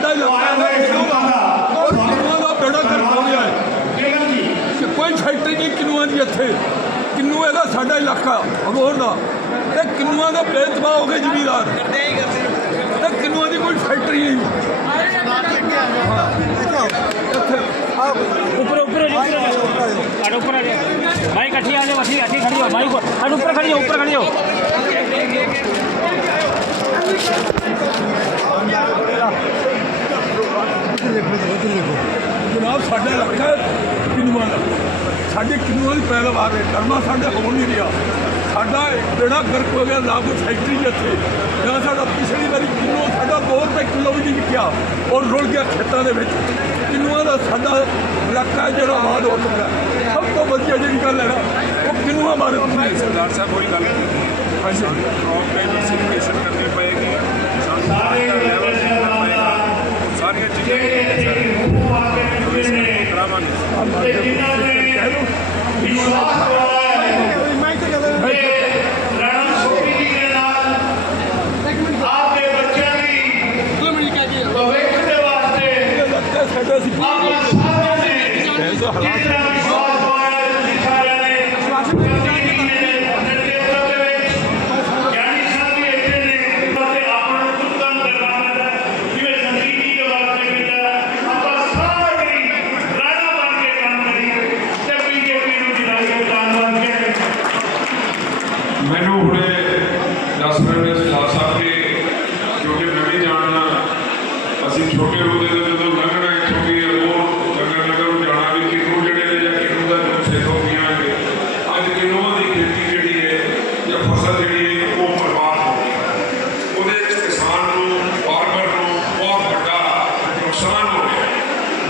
ਸਾਡਾ ਇਲਾਕਾ ਦਾ ਕਿਨੂਆ ਦਾ ਔਰ ਕਿਨੂਆ ਦਾ ਬੇੜਾ ਕਰਦਾ ਹੋਇਆ ਹੈ। ਕੋਈ ਫੈਕਟਰੀ ਨਹੀਂ ਕਿਨੂਆ ਦੀ ਇੱਥੇ। ਕਿਨੂਆ ਦਾ ਸਾਡਾ ਇਲਾਕਾ ਅਬੋਹਰ ਦਾ। ਤੇ ਕਿਨੂਆ ਦਾ ਬੇਤਬਾ ਹੋ ਗਏ ਜ਼ਿਮੀਦਾਰ। ਤੇ ਕਿਨੂਆ ਦੀ ਕੋਈ ਫੈਕਟਰੀ ਨਹੀਂ। ਉੱਪਰ ਉੱਪਰ ਜੀ ਉੱਪਰ ਆ ਜਾ। ਭਾਈ ਇਕੱਠੀ ਆ ਜਾ ਵਸੀ ਇਕੱਠੀ ਖੜੀ ਹੋ ਭਾਈ ਕੋ ਉੱਪਰ ਖੜੀ ਹੋ ਉੱਪਰ ਖੜੀ ਹੋ ਦੇਖੋ ਇੱਧਰ ਦੇਖੋ ਜਨਾਬ ਸਾਡਾ ਇਲਾਕਾ ਕਿਨੂਆ ਦਾ? ਸਾਡੇ ਕਿਨੂਆ ਦੀ ਪੈਦਾਵਾਰ ਹੈ? ਕਰਮਾ ਸਾਡਾ ਹੋਣ ਨਹੀਂ ਰਿਹਾ। ਸਾਡਾ ਬੇੜਾ ਗਰਕ ਹੋ ਗਿਆ ਨਾ ਫੈਕਟਰੀ ਇੱਥੇ। ਨਾ ਸਾਡਾ ਪਿਛਲੀ ਵਾਰੀ ਕਿਲੋ ਸਾਡਾ 2 ਰੁਪਏ ਕਿਲੋ ਵੀ ਨਹੀਂ ਵਿਕਿਆ ਔਰ ਰੁੜ ਗਿਆ ਖੇਤਾਂ ਦੇ ਵਿੱਚ। ਕਿਨੂਆ ਦਾ ਸਾਡਾ ਇਲਾਕਾ ਜਿਹੜਾ ਆਬਾਦ ਹੋ ਚੁੱਕਾ ਸਭ ਤੋਂ ਵਧੀਆ ਜਿਹੜੀ ਗੱਲ ਹੈ ਉਹ ਕਿਨੂਆ ਬਾਰੇ ਸਰਦਾਰ ਸਾਹਿਬ ਕੋਈ ਗੱਲ ਹਾਂਜੀ। ਕ੍ਰੌਪ ਨੂੰ ਕਰਾਵਾਂਗੇ ਰਣਸੋਪੀ ਜੀ ਦੇ ਨਾਲ ਆਪਦੇ ਬੱਚਿਆਂ ਮੈਨੂੰ ਹੁਣੇ ਦੱਸ ਰਹੇ ਨੇ ਸਰਦਾਰ ਸਾਹਿਬ ਕਿ ਕਿਉਂਕਿ ਮੈਂ ਵੀ ਜਾਣਦਾ। ਅਸੀਂ ਛੋਟੇ ਹੁੰਦੇ ਤੋਂ ਜਦੋਂ ਲੰਘਣਾ ਇੱਥੋਂ ਉਹ ਲੰਗਰ ਨਗਰ ਜਾਣਾ ਵੀ ਕਿੰਨੂ ਜਿਹੜੇ ਨੇ ਜਾਂ ਕਿੰਨੂ ਦਾ ਜੂਸੇ ਤੋਂ ਪੀਆਂਗੇ ਅੱਜ ਕਿੰਨੂਆਂ ਦੀ ਖੇਤੀ ਜਿਹੜੀ ਹੈ ਜਾਂ ਫਸਲ ਜਿਹੜੀ ਹੈ, ਉਹ ਬਰਬਾਦ ਹੋ ਗਈ। ਉਹਦੇ ਵਿੱਚ ਕਿਸਾਨ ਨੂੰ, ਫਾਰਮਰ ਨੂੰ ਬਹੁਤ ਵੱਡਾ ਨੁਕਸਾਨ ਹੋ ਰਿਹਾ।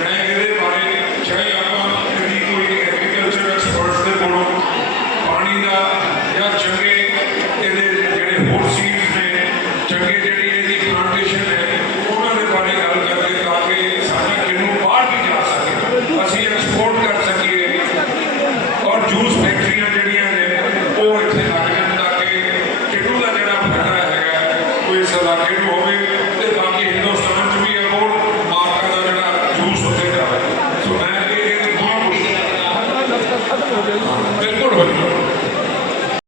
ਮੈਂ ਇਹਦੇ ਬਾਰੇ ਚਾਹੇ ਆਪਾਂ ਕਦੀ ਕੋਈ ਐਗਰੀਕਲਚਰ ਐਕਸਪਰਟਸ ਦੇ ਕੋਲੋਂ ਪਾਣੀ ਦਾ ਜਾਂ ਚੰਗੇ ਅਸੀਂ ਐਕਸਪੋਰਟ ਕਰ ਸਕੀਏ। ਔਰ ਜੂਸ ਫੈਕਟਰੀਆਂ ਜਿਹੜੀਆਂ ਨੇ, ਉਹ ਇੱਥੇ ਲੱਗ ਜਾਣ ਤਾਂ ਕਿ ਕਿੰਨੂ ਦਾ ਜਿਹੜਾ ਫਾਇਦਾ ਹੈਗਾ, ਕੋਈ ਇਸ ਇਲਾਕੇ ਨੂੰ ਹੋਵੇ ਤੇ ਬਾਕੀ ਹਿੰਦੁਸਤਾਨ 'ਚ ਵੀ ਇਹ ਬਹੁਤ ਮਾਰਕਾ ਦਾ ਜਿਹੜਾ ਜੂਸ ਉੱਥੇ ਜਾਵੇ। ਸੋ ਮੈਂ ਇਹ ਬਹੁਤ ਬਿਲਕੁਲ ਹੋ